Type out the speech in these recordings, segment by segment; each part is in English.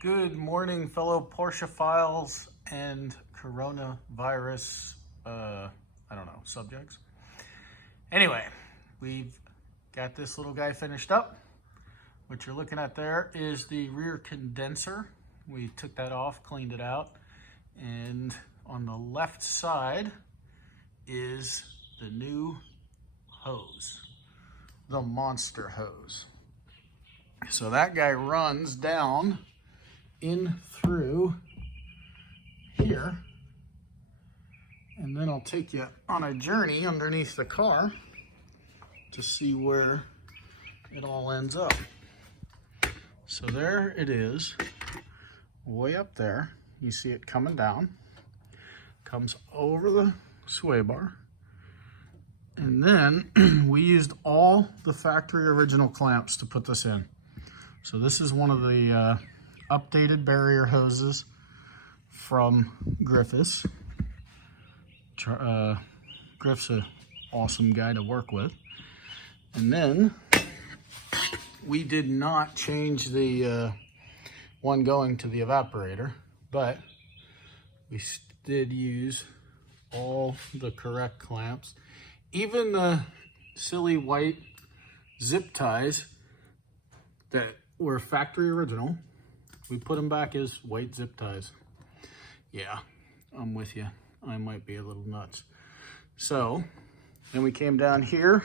Good morning, fellow Porsche files and coronavirus, subjects. Anyway, we've got this little guy finished up. What you're looking at there is the rear condenser. We took that off, cleaned it out, and on the left side is the new hose, the monster hose. So that guy runs down in through here, and then I'll take you on a journey underneath the car to see where it all ends up. So there it is, way up there. You see it coming down, comes over the sway bar, and then we used all the factory original clamps to put this in. So this is one of the updated barrier hoses from Griffiths. Griff's an awesome guy to work with. And then we did not change the one going to the evaporator, but we did use all the correct clamps. Even the silly white zip ties that were factory original, we put them back as white zip ties. Yeah, I'm with you. I might be a little nuts. So then we came down here,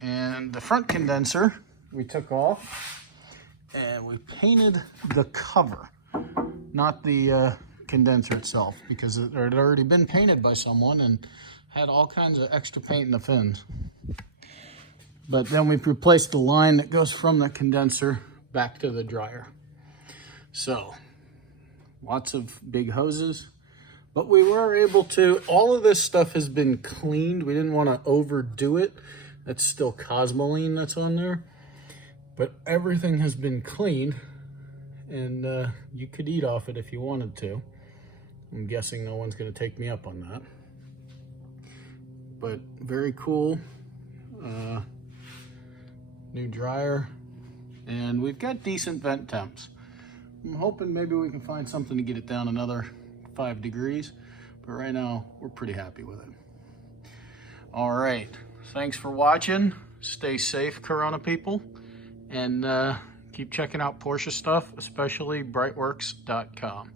and the front condenser we took off, and we painted the cover, not the condenser itself, because it had already been painted by someone and had all kinds of extra paint in the fins. But then we replaced the line that goes from the condenser back to the dryer. So lots of big hoses, but we were able to, all of this stuff has been cleaned. We didn't want to overdo it. That's still Cosmoline that's on there, but everything has been cleaned, and you could eat off it if you wanted to. I'm guessing no one's going to take me up on that, but very cool. New dryer, and we've got decent vent temps. I'm hoping maybe we can find something to get it down another 5 degrees, but right now we're pretty happy with it. All right, thanks for watching. Stay safe, Corona people, and keep checking out Porsche stuff, especially BreitWerks.com.